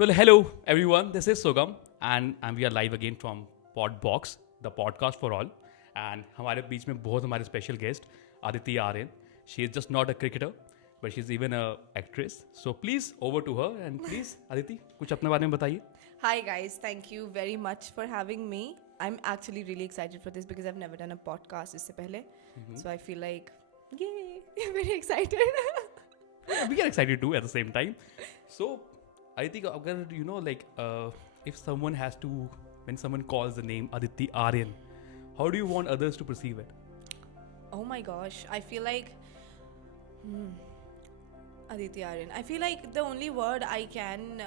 Well, hello everyone. This is Sugam, and we are live again from Podbox, the podcast for all. And हमारे बीच में बहुत हमारे special guest Aditi Aryan. She is just not a cricketer, but she's even a actress. So please over to her and please Aditi कुछ अपने बारे में बताइए. Hi guys, thank you very much for having me. I'm actually really excited for this because I've never done a podcast इससे पहले. So I feel like, yay, very excited. We are excited too at the same time. So I think अगर if someone has to, when someone calls the name Aditi Aryan, how do you want others to perceive it? Oh my gosh, I feel like Aditi Aryan. I feel like the only word I can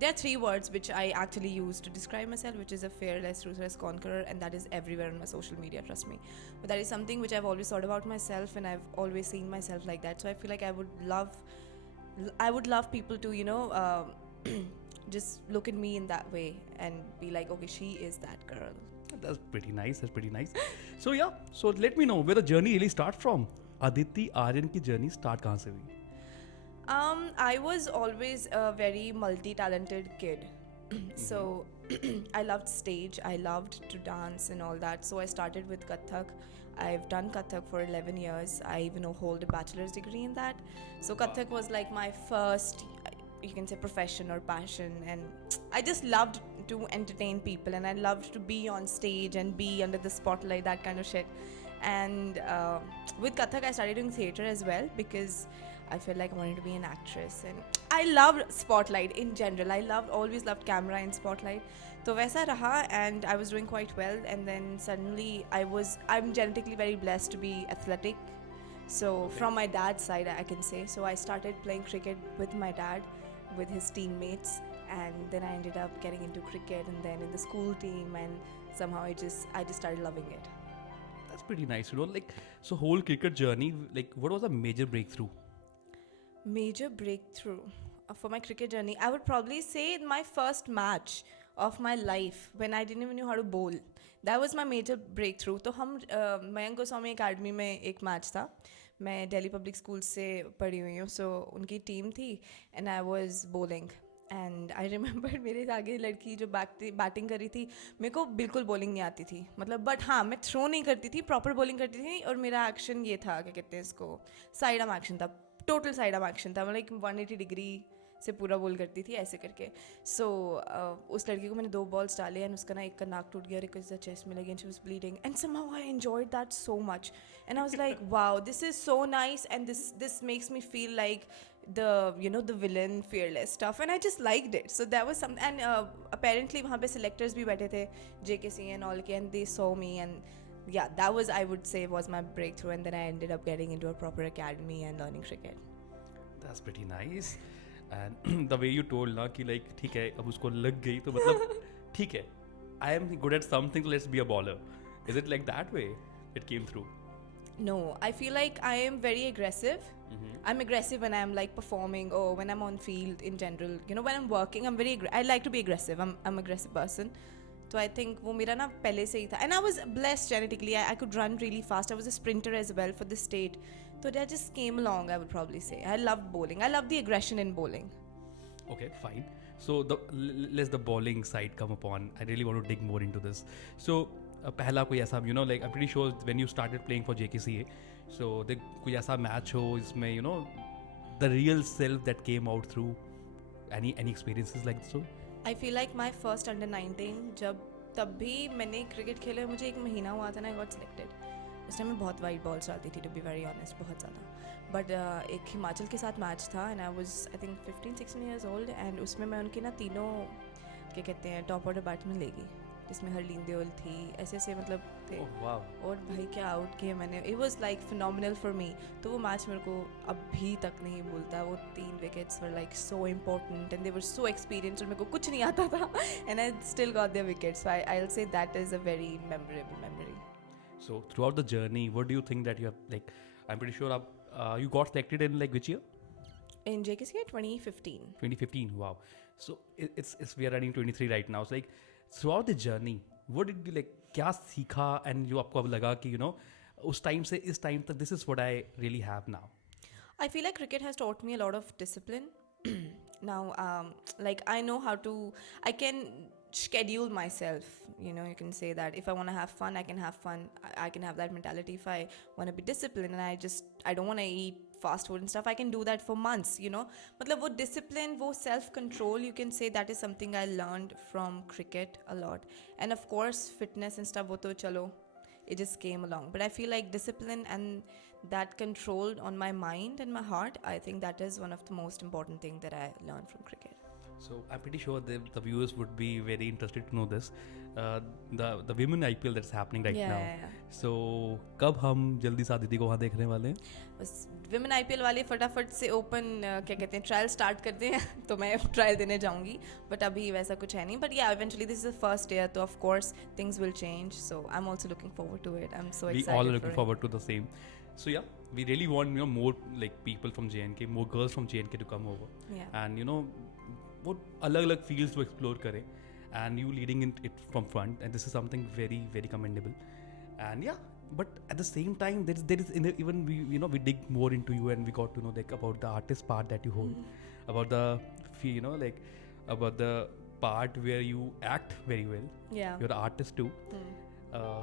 there are three words which I actually use to describe myself, which is a fearless, ruthless conqueror, and that is everywhere on my social media, trust me. But that is something which I've always thought about myself, and I've always seen myself like that. So I feel like I would love people to, just look at me in that way and be like, okay, she is that girl. That's pretty nice. So yeah, so let me know where the journey really starts from. Aditi Aryan की journey start कहाँ से हुई? I was always a very multi-talented kid. So I loved stage, I loved to dance and all that. So I started with Kathak. I've done Kathak for 11 years. I even hold a bachelor's degree in that. So Kathak was like my first, you can say, profession or passion. And I just loved to entertain people, and I loved to be on stage and be under the spotlight, that kind of shit. And with Kathak, I started doing theatre as well because I felt like I wanted to be an actress, and I loved spotlight in general. Always loved camera and spotlight. So वैसा रहा, and I was doing quite well. And then suddenly I'm genetically very blessed to be athletic. So from my dad's side, I can say. So I started playing cricket with my dad, with his teammates, and then I ended up getting into cricket, and then in the school team, and somehow I just started loving it. That's pretty nice, so whole cricket journey, what was a major breakthrough? Major breakthrough for my cricket journey, I would probably say my first match of my life when I didn't even know how to bowl. That was my major breakthrough. तो हम Mayank Goswami academy में एक match था. मैं Delhi public school से पढ़ी हुई हूँ, so उनकी टीम थी, and I was bowling. And I remember मेरे आगे लड़की जो बैटिंग करी थी, मेरे को बिल्कुल बॉलिंग नहीं आती थी, मतलब बट हाँ मैं थ्रो नहीं करती थी, प्रॉपर बॉलिंग करती थी. और मेरा एक्शन ये था, क्या कहते हैं इसको, साइड आर्म एक्शन था, टोटल साइड आर्म एक्शन था, मतलब 180 डिग्री से पूरा बॉल करती थी ऐसे करके. सो उस लड़की को मैंने 2 बॉल्स डाले, एंड उसका ना एक का नाक टूट गया और एक का चेस्ट में लगी, and she was bleeding, and somehow I enjoyed that so much, and I was like wow, this is so nice, and this makes me feel like the villain fearless stuff, and I just liked it. So that was some, and apparently वहाँ पे selectors भी बैठे थे, JKC and all के, and they saw me, and yeah, that was, I would say, was my breakthrough. And then I ended up getting into a proper academy and learning cricket. That's pretty nice. And the way you told ना कि like ठीक है अब उसको लग गई तो मतलब ठीक है, I am good at something, so let's be a bowler. Is it like that way it came through? No, I feel like I am very aggressive. I'm aggressive when I'm like performing or when I'm on field in general. When I'm working, I like to be aggressive. I'm aggressive person. So I think वो मेरा ना पहले से ही था. And I was blessed genetically. I could run really fast. I was a sprinter as well for the state. So that just came along, I would probably say. I loved bowling. I loved the aggression in bowling. Okay, fine. So let's the bowling side come upon. I really want to dig more into this. So पहला कोई ऐसा I'm pretty sure when you started playing for JKCA, so कोई ऐसा match हो इसमें the real self that came out through, any experiences like this? So I feel like my first under 19, तब भी मैंने क्रिकेट खेले, मुझे 1 महीना हुआ था ना, I got selected. उस टाइम में बहुत वाइड बॉल्स आती थी, to be very honest, बहुत ज़्यादा. बट एक हिमाचल के साथ मैच था, and I was I think 15-16 years old, and उसमें मैं उनकी ना तीनों क्या कहते हैं टॉप ऑर्डर बैट्समैन ले गई, जिसमें हरलीन देओल थी, ऐसे मतलब थे. और भाई क्या आउट किए मैंने, it was like phenomenal for me. तो वो मैच मेरे को अभी तक नहीं भूलता. वो 3 wickets were like so important, and they were so experienced, और मेरे को कुछ नहीं आता था, and I still got their wickets. So I will say that is a very memorable memory. So throughout the journey, what do you think that you have, I'm pretty sure you got selected in which year? In JKC 2015. 2015, wow. So it's we are running 23 right now. So throughout the journey, what did you क्या सीखा, and जो आपको अब लगा कि उस time से इस टाइम तक this is what I really have now? I feel like cricket has taught me a lot of discipline. now like I know how to, I can schedule myself, you know, you can say that if I want to have fun, I can have fun. I can have that mentality. If I want to be disciplined and I don't want to eat fast food and stuff, I can do that for months, you know. मतलब वो discipline, वो self control, you can say that is something I learned from cricket a lot. And of course fitness and stuff, वो तो चलो, it just came along. But I feel like discipline and that control on my mind and my heart, I think that is one of the most important thing that I learned from cricket. So I'm pretty sure the viewers would be very interested to know this. The women IPL that's happening right now. Yeah. So कब हम जल्दी से आदिति को वहाँ देखने वाले हैं? बस विमेन आईपीएल वाले फटाफट से ओपन क्या कहते हैं ट्रायल स्टार्ट कर दें तो मैं ट्रायल देने जाऊंगी, बट अभी वैसा कुछ है नहीं. But yeah eventually this is the first year, तो of course things will change, so I am also looking forward to it. I am so excited. We all are looking forward to the same. So yeah, we really want, you know, more like people from JNK, more girls from JNK to come over. Yeah. And you know, वो अलग-अलग fields to explore करें, and you leading it from front, and this is something very very commendable. And yeah, but at the same time there is even we, you know, we dig more into you and we got to know like about the artist part that you hold, about the, you know, like about the part where you act very well. Yeah. You're an artist too.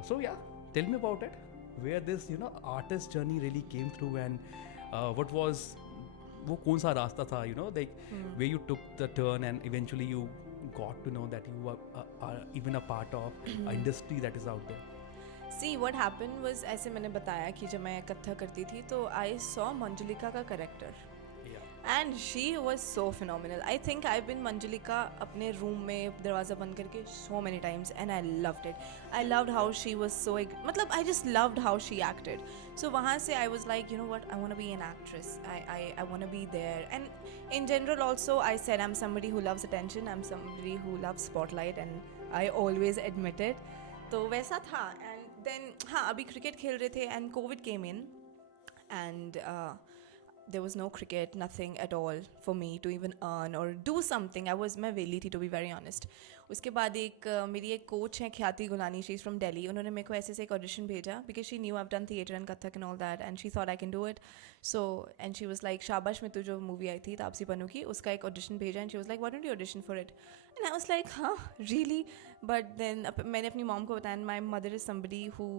So yeah, tell me about it, where this, you know, artist journey really came through, and what was वो कौन सा रास्ता था, you know, like where you took the turn and eventually you got to know that you are even a part of an industry that is out there. See what happened was, ऐसे मैंने बताया कि जब मैं कथक करती थी तो I saw Manjulika का character, and she was so phenomenal. I think I've been Manjulika अपने रूम में दरवाज़ा बंद करके so many times, and I loved it. I loved how she was so, मतलब I just loved how she acted. So वहाँ से I was like, you know what, I want to be an actress. I want to be there. And in general also I said I'm somebody who loves attention. I'm somebody who loves spotlight, and I always admit it. तो वैसा था. And then हाँ, अभी cricket खेल रहे थे and COVID came in, and there was no cricket, nothing at all for me to even earn or do something. मैं वेली थी, to be very honest. उसके बाद मेरी एक कोच है ख्याति Golani, she is from Delhi. उन्होंने मेरे को ऐसे एक ऑडिशन भेजा because she knew I've done theatre and Kathak and all that, and she thought I can do it. So and she was like, शाबाश में तो जो मूवी आई थी तापसी पन्नू की, उसका एक ऑडिशन भेजा, and she was like, why don't you audition for it? And I was like, huh, really? But then मैंने अपनी मॉम को बताया, and my mother is somebody who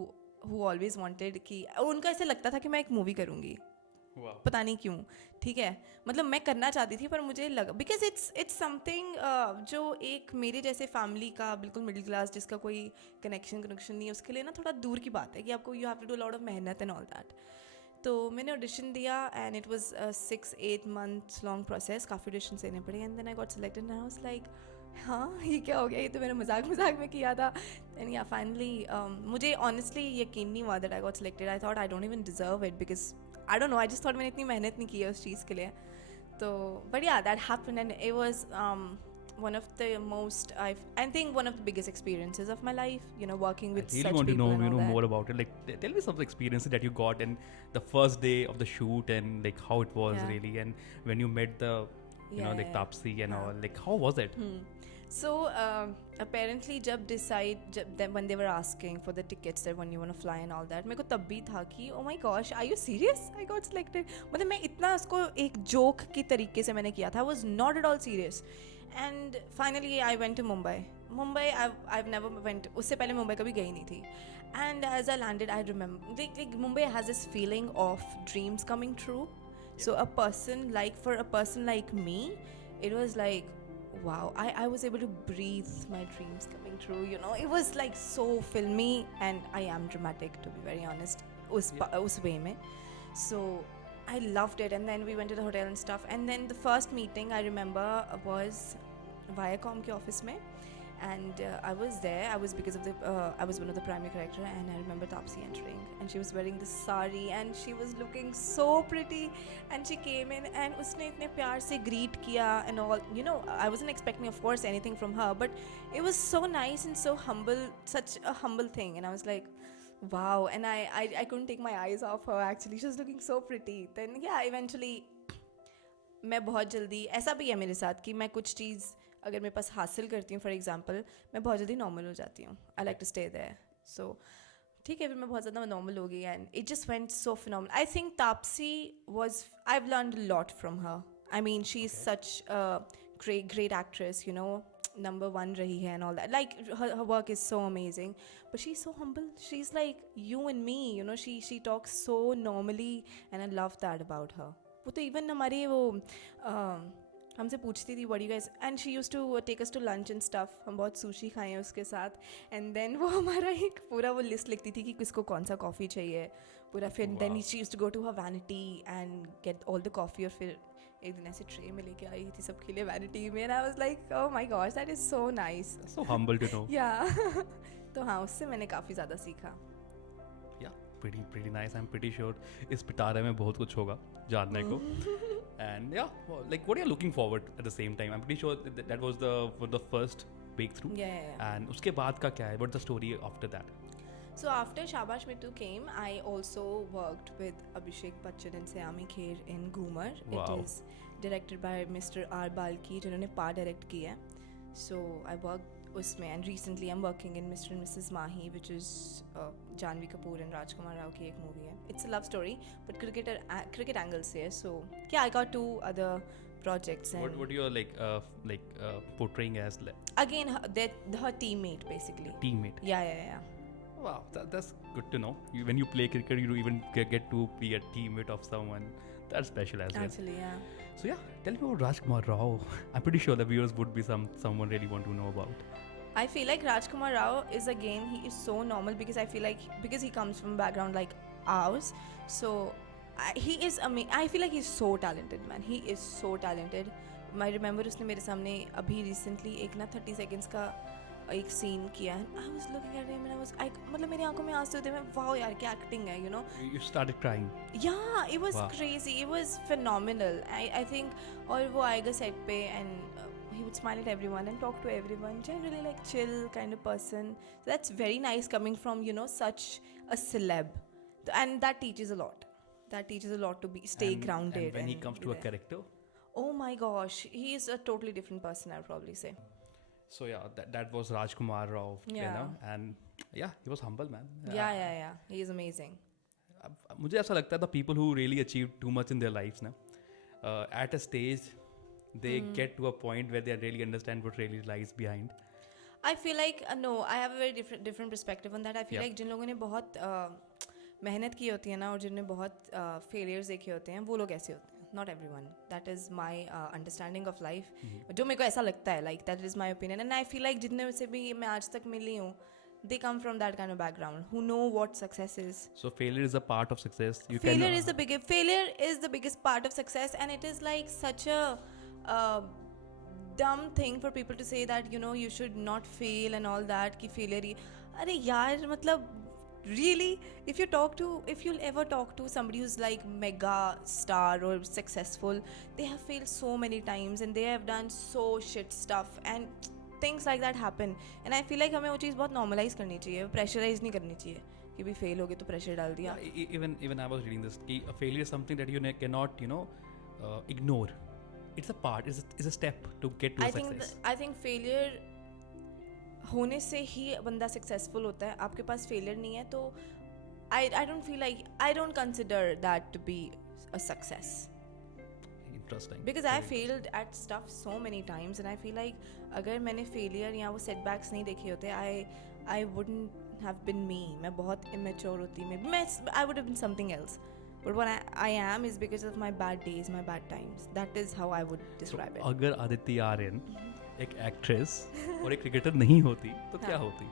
always wanted कि, उनका ऐसे लगता था कि मैं एक मूवी करूँगी. पता नहीं क्यों, ठीक है, मतलब मैं करना चाहती थी पर मुझे लगा बिकॉज इट्स समथिंग जो एक मेरे जैसे फैमिली का बिल्कुल मिडिल क्लास जिसका कोई कनेक्शन नहीं है, उसके लिए ना थोड़ा दूर की बात है कि आपको you have to do lot of मेहनत एंड ऑल दैट. तो मैंने ऑडिशन दिया and it was 6-8 months long process, काफ़ी ऑडिशन देने पड़े, and then I got selected and I was like, हाँ ये क्या हो गया, ये तो मैंने मजाक में किया था. एंड या फाइनली मुझे ऑनेस्टली यकीन नहीं हुआ that I got selected. I thought I don't even deserve it because I don't know, I just thought मैंने इतनी मेहनत नहीं की है उस चीज़ के लिए. तो but yeah, that happened, and it was one of the most, I think one of the biggest experiences of my life, you know, working with I really such want to people know, and you all know, that. more about it. Like tell me some experiences that you got and the first day of the shoot and like how it was really, and when you met the you know like Tapsi and all, like how was it? So apparently when they were asking for the tickets that when you want to fly and all that, मेरे को तब भी था कि oh my gosh, are you serious? I got selected. मतलब मैं इतना उसको एक जोक की तरीके से मैंने किया था. I was not at all serious. And finally I went to Mumbai. I've never went, उससे पहले मुंबई कभी गई नहीं थी. And as I landed, I remember like Mumbai has this feeling of dreams coming true. So for a person like me, it was like, wow, I was able to breathe my dreams coming true, you know. It was like so filmy, and I am dramatic, to be very honest, us way mein. So I loved it, and then we went to the hotel and stuff, and then the first meeting I remember was Viacom ke office mein, and I was there. I was one of the primary character, and I remember Tapsi entering, and she was wearing this sari, and she was looking so pretty, and she came in, and उसने इतने प्यार से greet किया and all, you know. I wasn't expecting, of course, anything from her, but it was so nice and so humble, such a humble thing, and I was like, wow. And I couldn't take my eyes off her. Actually, she was looking so pretty. Then yeah, eventually मैं बहुत जल्दी, ऐसा भी है मेरे साथ कि मैं कुछ चीज़ अगर मेरे पास हासिल करती हूँ, फॉर एग्जाम्पल, मैं बहुत जल्दी नॉर्मल हो जाती हूँ. I like to stay there. So ठीक है, फिर मैं बहुत ज़्यादा नॉर्मल हो गई, and it just went so phenomenal. I think Taapsee was, I have learned a lot from her. I mean, she's such a great actress, you know, number one rahi hai and all that. Like her work is so amazing, but she's so humble. She's like you and me, you know. She talks so normally, and I love that about her. वो तो even हमारी वो हमसे पूछती थी what do you guys and she used to take us to lunch and stuff. हम बहुत sushi खाए हैं उसके साथ and then वो हमारा एक पूरा वो list लिखती थी कि किसको कौन सा coffee चाहिए पूरा फिर then she used to go to her vanity and get all the coffee और फिर एक दिन ऐसे ट्रे में लेके आई थी सबके लिए वैनिटी में and I was like oh my gosh that is so nice. So humble to know. Yeah. तो हाँ उससे मैंने काफ़ी ज़्यादा सीखा. Yeah, pretty nice. I'm pretty sure इस पिटारे में बहुत कुछ होगा जानने को. And yeah, well, like what are you looking forward at the same time? I'm pretty sure that was the first breakthrough. Yeah. And उसके बाद का क्या है? What's the story after that? So after Shabash Mitu came, I also worked with Abhishek Bachchan and Sayami Kher in Goomer. Wow. It is directed by Mr. R. Balki, जिन्होंने पार direct किया है. So I worked उसमें and recently I'm working in Mr. and Mrs. Mahi, which is Janvi Kapoor and Rajkumar Rao की एक movie है. It's a love story, but cricket angle से है. So yeah, I got 2 other projects. And what you're portraying as? Again, her teammate basically. Teammate. Yeah. Wow, that's good to know. When you play cricket, you even get to be a teammate of someone. That's special as well. Actually, yeah. So yeah, tell me about Rajkumar Rao. I'm pretty sure the viewers would be someone really want to know about. I feel like Rajkumar Rao is again he is so normal because I feel like because he comes from a background like ours, so he is amazing. I feel like he's so talented, man. He is so talented. I remember उसने मेरे सामने अभी recently एक ना 30 seconds का एक scene किया है. I was looking at him and I was मतलब मेरी आंखों में आंसू थे. मैं वाओ यार क्या एक्टिंग है, you know. You started crying. Yeah, it was crazy. It was phenomenal. I think और वो आएगा set पे and he would smile at everyone and talk to everyone. Generally like chill kind of person. So that's very nice coming from, you know, such a celeb. And that teaches a lot. That teaches a lot to stay grounded. And when he comes to a character? Oh my gosh. He is a totally different person, I would probably say. So yeah, that was Rajkumar Rao. Yeah. You know? And yeah, he was humble, man. Yeah. He is amazing. मुझे ऐसा लगता है the people who really achieve too much in their lives ना, at a stage they get to a point where they really understand what really lies behind. I feel like no, I have a very different perspective on that. I feel like जिन लोगों ने बहुत मेहनत की होती है ना और जिन्होंने बहुत failures देखे होते हैं वो लोग ऐसे होते हैं. Not everyone. That is my understanding of life. जो मेरे को ऐसा लगता है like that is my opinion and I feel like जितने से भी मैं आज तक मिली हूँ they come from that kind of background who know what success is. So failure is a part of success. Failure is the biggest part of success and it is like such a dumb thing for people to say that you know you should not fail and all that कि failure ही अरे यार मतलब really if you'll ever talk to somebody who's like mega star or successful they have failed so many times and they have done so shit stuff and things like that happen and I feel like हमें वो चीज़ बहुत normalize करनी चाहिए pressurize नहीं करनी चाहिए कि भी fail हो गए तो pressure डाल दिया. Even I was reading this कि a failure is something that you cannot ignore. It's a part, it's a step to get to success. I think failure होने से ही बंदा सक्सेसफुल होता है. आपके पास फेलियर नहीं है तो I don't consider that to be a success. Interesting. Because I failed at stuff so many times and I feel like अगर मैंने फेलियर या वो setbacks नहीं देखे होते I wouldn't have been me. मैं बहुत immature होती I would have been something else. But what I am is because of my bad days, my bad times. That is how I would describe it. अगर Aditi Aryan एक actress और एक cricketer नहीं होती तो क्या होती?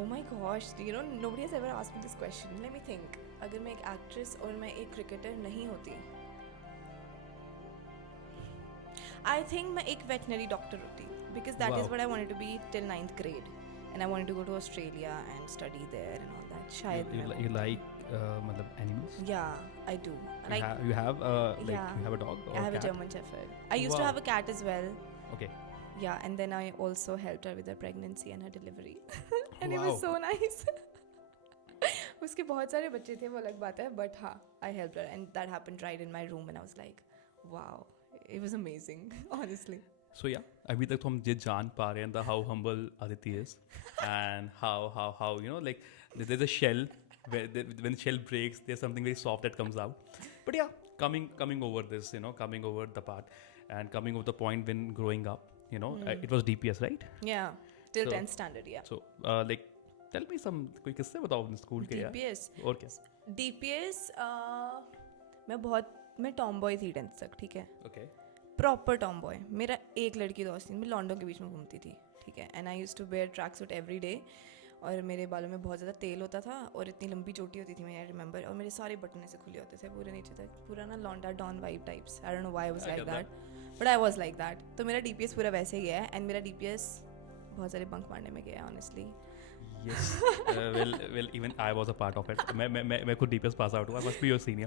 Oh my gosh, you know nobody has ever asked me this question. Let me think. अगर मैं एक एक्ट्रेस और मैं एक क्रिकेटर नहीं होती, I think मैं एक veterinary doctor होती because that is what I wanted to be till 9th grade and I wanted to go to Australia and study there and all that. शायद you like मतलब animals? Yeah, I do. You have you have a dog or I have cat? a German Shepherd. I used to have a cat as well. Okay. Yeah, and then I also helped her with her pregnancy and her delivery. And it Wow. was so nice. उसके बहुत सारे बच्चे थे वो अलग बात है but हाँ I helped her and that happened right in my room and I was like wow it was amazing honestly. So yeah, अभी तक तो हम ये जान पा रहे हैं the how humble Aditi is and how like there's a shell where when the shell breaks there's something very soft that comes out. But yeah, coming over this, coming over the part, and coming over the point when growing up, it was DPS, right? Yeah, till So- 10th standard, yeah. So like tell me some कोई किस्से बताओ अपने school के यार. DPS और क्या? DPS मैं Tom थी 10th तक, ठीक है. Okay. Proper Tom boy. मेरा एक लड़की दोस्त थी, मैं लॉन्डो के बीच में घूमती थी, ठीक है. And I used to wear track suit every day, और मेरे बालों में बहुत ज़्यादा तेल होता था और इतनी लंबी चोटी होती थी, मैं रिमेंबर. और मेरे सारे बटन ऐसे खुले होते थे पूरे नीचे तक, पूरा ना लॉन्डा don vibe types. I don't know why I was like that, but I was like that. तो मेरा DPS पूरा वैसे ही गया है. एंड मेरा DPS बहुत सारे बंक मारने में गया है honestly. Yes. Well, even I was a part of it. मैं खुद DPS पास आउट हुआ. I must be your senior.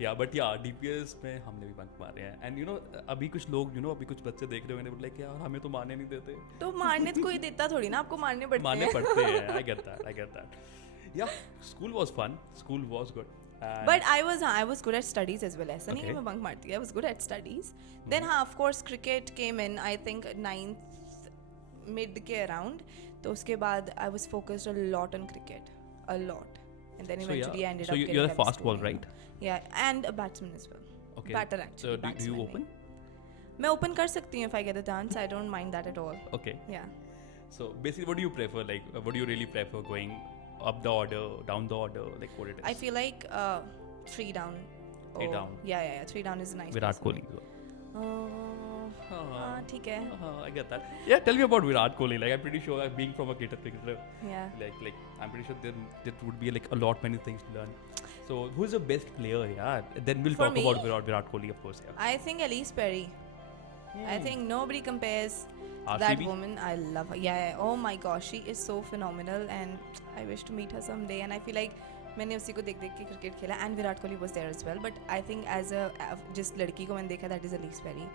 Yeah, but yeah, DPS में हमने भी बंक मारे हैं. And अभी कुछ लोग, अभी कुछ बच्चे देख रहे होंगे, बोले यार हमें तो मारने नहीं देते. तो मारने तो कोई देता थोड़ी ना, आपको मारने पड़ते हैं. मारने पड़ते हैं. I get that. Yeah, school was fun. School was good. But I was good at studies as well. ऐसा नहीं है मैं bunk मारती थी. I was good at studies. Then हाँ, of course cricket came in. I think 9th mid के around. तो उसके बाद I was focused a lot on cricket, a lot. And then eventually I ended up getting you're a them fast ball, schooling. right? Yeah, and a batsman as well. Okay. Batter actually. So do you open? मैं open कर सकती हूँ if I get a chance. I don't mind that at all. Okay. Yeah. So basically, what do you prefer? Like, what do you really prefer? Going up the order, down the order, like what it is? I feel like 3 down. Three down. Yeah. 3 down is a nice. Virat Kohli. ठीक है. I get that. Yeah, tell me about Virat Kohli. Like, I'm pretty sure, like, being from a cricketer, Yeah. like I'm pretty sure there would be like a lot many things to learn. So, who is the best player? Yeah, then we'll For talk me? about Virat Kohli, of course. Yeah. I think Elise Perry. I think nobody compares that RCB? woman. I love her. Yeah. Oh my gosh, she is so phenomenal, and I wish to meet her someday. And I feel like मैंने उसी को देख के cricket खेला. And Virat Kohli was there as well. But I think as जिस लड़की को मैंने देखा, that is Elise Perry.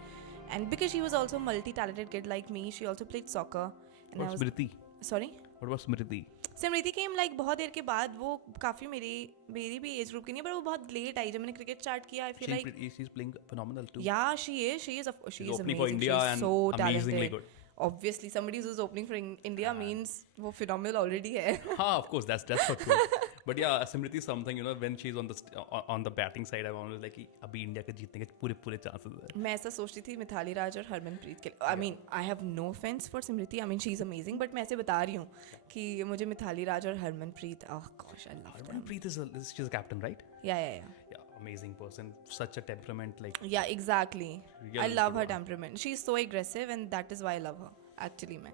And because she was also multi-talented kid like me, she also played soccer. And What's Smriti? Sorry? What was Smriti? सिमृति came like बहुत देर के बाद. वो काफ़ी मेरी भी एज ग्रुप की नहीं, पर वो बहुत लेट आई जब मैंने क्रिकेट स्टार्ट किया. I feel like She's playing phenomenal too. yeah, she is She's amazing. opening for India She's and so amazingly talented. good. Obviously somebody who's opening for India means वो phenomenal already है. Of course, that's for true. But yeah, Smriti is something, when she's on the batting side, I'm always like, अभी India के जीतने के पूरे chances हैं. मैं ऐसा सोचती थी मिथाली राज और हरमनप्रीत के. I mean, I have no offense for Smriti. I mean, she's amazing. But मैं ऐसे बता रही हूँ कि मुझे मिथाली राज और Harmanpreet, oh gosh, I love them. Harmanpreet she's a captain, right? Yeah. Yeah, amazing person. Such a temperament, like. Yeah, exactly. Really I love her good one. temperament. She's so aggressive, and that is why I love her. Actually, मैं.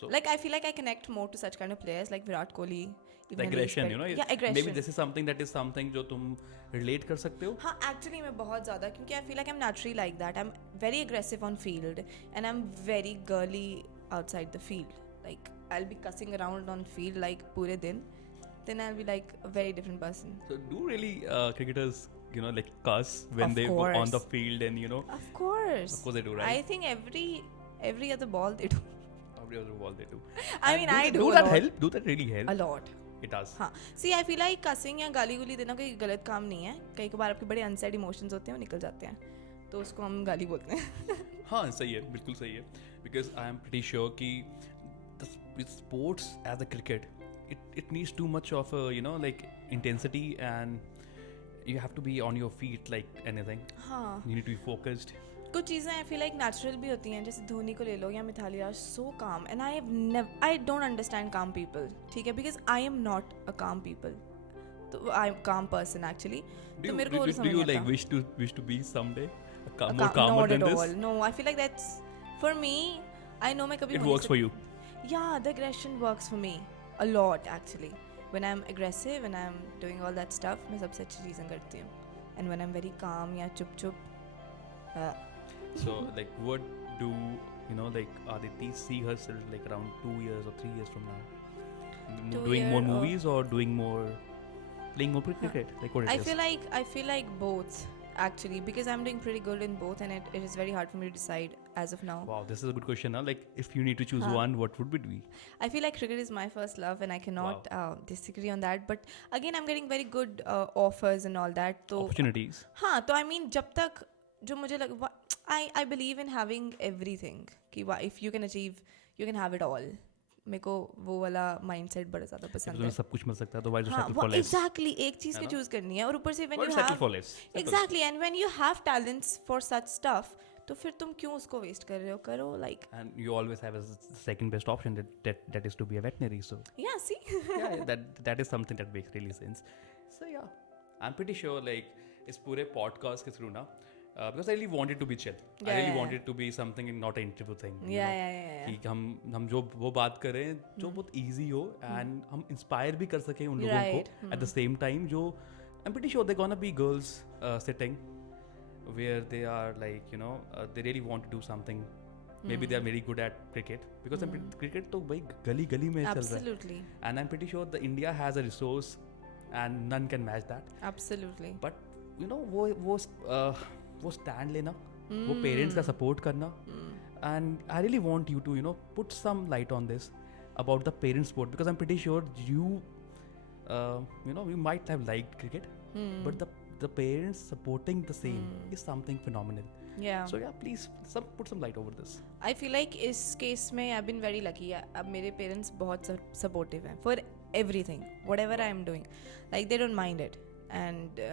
So. Like I feel like I connect more to such kind of players like Virat Kohli. The aggression, Yeah, aggression. Maybe this is something जो तुम relate कर सकते हो. हाँ, actually मैं बहुत ज़्यादा, क्योंकि I feel like I'm naturally like that. I'm very aggressive on field and I'm very girly outside the field. Like I'll be cussing around on field like पूरे दिन. Then I'll be like a very different person. So do really cricketers, like cuss when Of they go on course. the field and Of course. Of course they do, right? I think every other ball they do. Every other ball they do. I mean, I do Do a that lot. help? Do that really help? A lot. It does. हाँ. See, I feel like cussing या गाली गुली देना कोई गलत काम नहीं है. कई बार आपके बड़े unsaid emotions होते हैं, वो निकल जाते हैं. तो उसको हम गाली बोलते हैं. हाँ, सही है, बिल्कुल सही है. Because I am pretty sure कि with sports as a cricket, it needs too much of a, like intensity, and you have to be on your feet like anything. हाँ. You need to be focused. कुछ चीज़ें आई feel like natural भी होती हैं. जैसे धोनी को ले लो या मिथाली राज, सो काम. एंड आई डोंट अंडरस्टैंड काम पीपल, ठीक है, because I am not a काम पीपल. तो आई एम काम पर्सन एक्चुअली. तो मेरे को do you like wish to be someday more not calmer at than this? all. No, I feel like that's for me. I know मैं कभी It हो नहीं works for you. Yeah, the aggression works for me a lot actually. When I'm aggressive and I'm doing all that stuff, मैं सबसे अच्छी चीज़ें करती हूँ. And when I'm very calm या चुप So like what do like Aditi see herself like around 2 years or 3 years from now? 2 Doing more year or- movies or playing more cricket? Like what it is? I feel like both actually, because I'm doing pretty good in both, and it is very hard for me to decide as of now. Wow, this is a good question. Now, like if you need to choose one, what would it be? I feel like cricket is my first love, and I cannot disagree on that. But again, I'm getting very good offers and all that. So Opportunities. हाँ, तो I mean जब तक जो मुझे I believe in having everything. कि if you can achieve, you can have it all. मेरे को वो वाला माइंडसेट बड़ा ज़्यादा पसंद तुम्हें है. सब कुछ मिल सकता है तो why to हाँ settle वो for less? एग्जैक्टली एक चीज़ है को ना? चूज़ करनी है और ऊपर से when Why you to settle have for less? Simple. Exactly and when you have talents for such stuff तो फिर तुम क्यों उसको वेस्ट कर रहे हो. करो like And you always have a second best option that is to be a veterinary. So या सी yeah, that is something that makes really sense. So yeah, I'm pretty sure like इस पूरे podcast के through ना because I really wanted to be chill. I really wanted to be something and not an interview thing. you know, कि हम जो वो बात करें जो बहुत easy हो and हम inspire भी कर सकें उन लोगों को at the same time जो I'm pretty sure they're gonna be girls sitting where they are like they really want to do something. Maybe they are very good at cricket because cricket तो भाई गली गली में चल रहा है. Absolutely. And I'm pretty sure the India has a resource and none can match that. Absolutely. But वो stand लेना, वो parents का support करना, and I really want you to put some light on this about the parent sport because I'm pretty sure you might have liked cricket, but the parents supporting the same is something phenomenal. Yeah. So yeah, please put some light over this. I feel like इस case में I've been very lucky. अब मेरे parents बहुत supportive हैं for everything, whatever I am doing. Like they don't mind it, and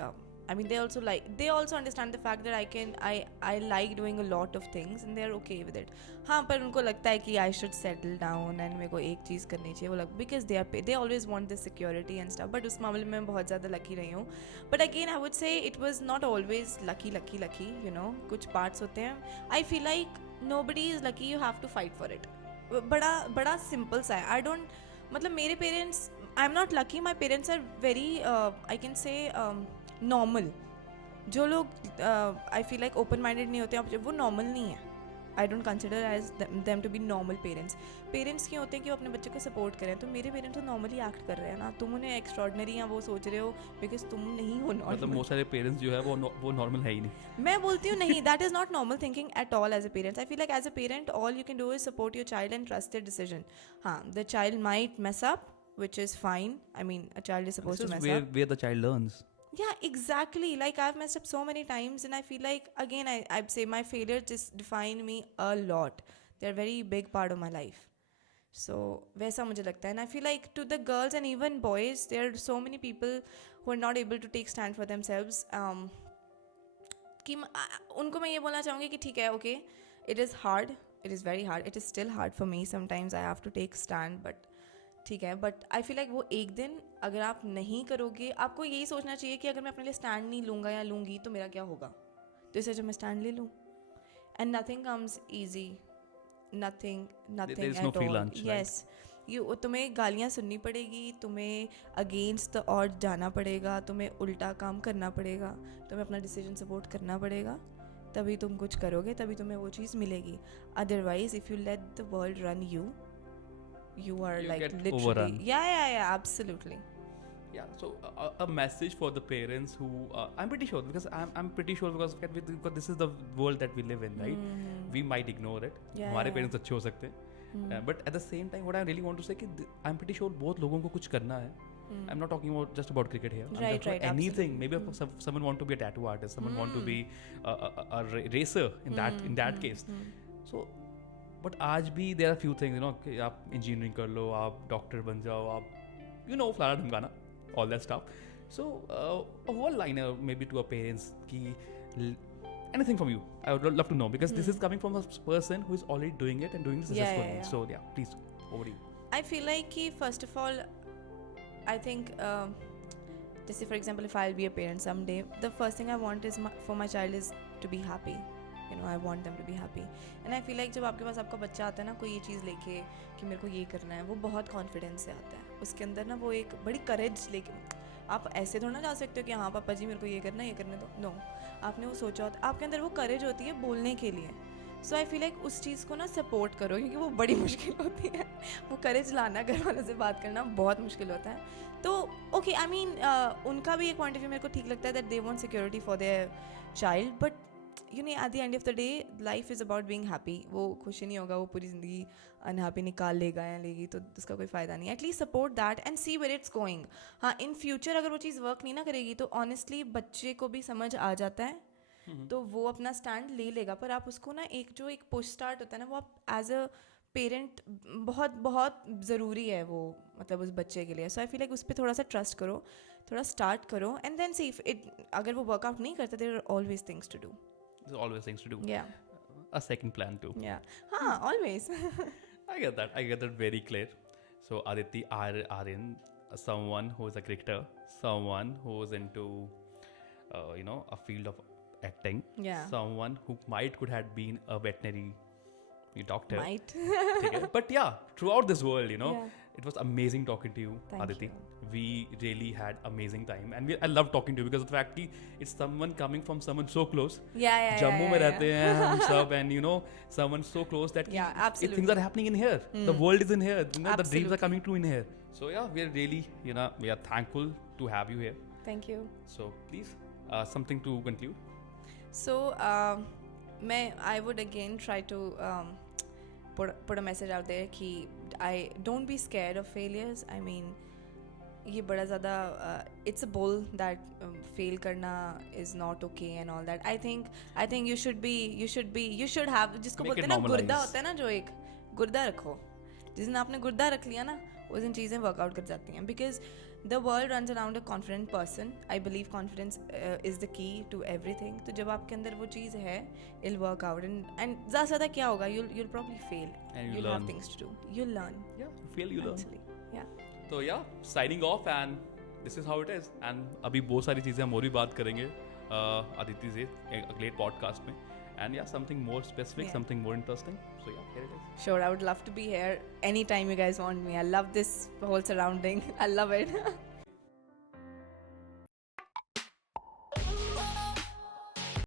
I mean they also understand the fact that I like doing a lot of things and they are okay with it. हाँ पर उनको लगता है कि I should settle down and मेरे को एक चीज़ करनी चाहिए वो because they always want the security and stuff. But उस मामले में मैं बहुत ज़्यादा lucky रही हूँ. But again I would say it was not always lucky. कुछ parts होते हैं. I feel like nobody is lucky. You have to fight for it. बड़ा simple सा है. I don't मतलब मेरे parents I'm not lucky. My parents are very I can say normal. जो लोग I feel like open minded नहीं होते हैं वो नॉर्मल नहीं है. I don't consider as them to be normal parents. Parents क्यों होते हैं कि वो अपने बच्चे को सपोर्ट करें. तो मेरे पेरेंट्स तो नॉर्मली एक्ट कर रहे हैं ना. तुम उन्हें एक्स्ट्रॉर्डनरी या वो सोच रहे हो बिकॉज तुम नहीं हो नॉर्मल. मतलब बहुत सारे पेरेंट्स जो है वो नॉर्मल है ही नहीं. मैं बोलती हूँ नहीं that is not normal thinking at all as a parents. I feel like as a parent all you can do is support your child and trust their decision. हाँ the child might mess up which is fine. I mean a child is supposed to mess up. Where the child learns. Yeah, exactly. Like I've messed up so many times and I feel like again I'd say my failures just define me a lot. They're a very big part of my life. So वैसा मुझे लगता है. And I feel like to the girls and even boys there are so many people who are not able to take stand for themselves. कि उनको मैं ये बोलना चाहूँगी कि ठीक है okay it is hard. It is very hard. It is still hard for me. Sometimes I have to take stand but ठीक है. बट आई फील लाइक वो एक दिन अगर आप नहीं करोगे आपको यही सोचना चाहिए कि अगर मैं अपने लिए स्टैंड नहीं लूँगा या लूँगी तो मेरा क्या होगा. तो इससे जो मैं स्टैंड ले लूँ. And nothing comes easy. Nothing at all. Yes तुम्हें गालियाँ सुननी पड़ेगी. तुम्हें अगेंस्ट द ऑड जाना पड़ेगा. तुम्हें उल्टा काम करना पड़ेगा. तुम्हें अपना डिसीजन सपोर्ट करना पड़ेगा. तभी तुम कुछ करोगे. तभी तुम्हें वो चीज़ मिलेगी. Otherwise if you let the world run you are like literally overrun. Yeah, absolutely. Yeah, so a message for the parents who I'm pretty sure because I'm pretty sure because this is the world that we live in, right? We might ignore it. हमारे parents अच्छे हो सकते हैं. But at the same time what I really want to say कि I'm pretty sure बहुत लोगों को कुछ करना है. I'm not talking about just about cricket here. Right, anything. Maybe someone want to be a tattoo artist. Someone want to be a racer in that case. So but आज भी there are few things कि आप engineering कर लो, आप doctor बन जाओ, आप फलाना ढमकाना, all that stuff. So one liner maybe to a parents की anything from you I would love to know because this is coming from a person who is already doing it and doing it successfully. So yeah, please, over to you. I feel like कि first of all I think just for example if I'll be a parent someday, the first thing I want is for my child is to be happy. I want them to be happy. And I feel like जब आपके पास आपका बच्चा आता है ना कोई ये चीज़ लेके कि मेरे को ये करना है, वो बहुत कॉन्फिडेंस से आता है. उसके अंदर ना वो एक बड़ी करेज लेके. आप ऐसे थोड़ा ना जा सकते हो कि हाँ पापा जी मेरे को ये करना दो. नो, आपने वो सोचा होता है. आपके अंदर वो करेज होती है बोलने के लिए. सो आई फील लाइक उस चीज़ को ना सपोर्ट करो क्योंकि वो बड़ी मुश्किल होती है. वो करेज लाना, घर वालों से बात करना बहुत मुश्किल होता है. तो ओके आई मीन उनका भी एक पॉइंट ऑफ व्यू मेरे को ठीक लगता है that they want security for their child. But at the end of the day life is about being happy. वो खुशी नहीं होगा, वो पूरी ज़िंदगी अनहैप्पी निकाल लेगा या लेगी तो उसका कोई फ़ायदा नहीं है. At least support that and see where it's going. हाँ इन फ्यूचर अगर वो चीज़ वर्क नहीं ना करेगी तो ऑनेस्टली बच्चे को भी समझ आ जाता है तो वो अपना स्टैंड ले लेगा. पर आप उसको ना एक पुश स्टार्ट होता है ना वो आप एज अ पेरेंट बहुत बहुत ज़रूरी है वो, मतलब उस बच्चे के लिए. सो आई फील लाइक उस पर थोड़ा सा ट्रस्ट करो, थोड़ा स्टार्ट करो, and then see if it, अगर वो वर्कआउट नहीं करता, there are always things to do. There's always things to do. Yeah. A second plan too. Yeah. Always. I get that. I get that very clear. So Aditi Aryan, someone who is a cricketer, someone who's into, a field of acting. Yeah. Someone who could have been a veterinary doctor. Might. Okay? But yeah, throughout this world, Yeah. it was amazing talking to you, Thank Aditi. you. We really had amazing time, and I love talking to you because of the fact that it's someone coming from someone so close. Yeah. Jammu में रहते हैं हम सब, and someone so close that Yeah, absolutely. things are happening in here. The world is in here. The dreams are Absolutely. coming true in here. So yeah, we are really, we are thankful to have you here. Thank you. So please, something to conclude. So, I would again try to put a message out there कि I don't be scared of failures. I mean, ये बड़ा ज़्यादा it's a bull that fail करना is not okay and all that. I think you should have, जिसको Make बोलते it हैं ना गुर्दा normalize. होता है ना, जो एक गुर्दा रखो. जिस दिन आपने गुर्दा रख लिया ना, उस दिन चीज़ें वर्कआउट कर जाती हैं. Because the world runs around a confident person. I believe confidence is the key to everything. तो जब आपके अंदर वो चीज़ है, it'll work out. And ज़्यादा से ज़्यादा क्या होगा? You'll probably fail. And you'll learn. have things to do. You'll learn. Yeah, fail you learn. Actually, yeah. So yeah, signing off, and this is how it is. And अभी बहुत सारी चीज़ें हम और भी बात करेंगे अदिति से अगले पॉडकास्ट में. And yeah, something more specific, Yeah. something more interesting. So yeah, here it is. Sure, I would love to be here anytime you guys want me. I love this whole surrounding. I love it.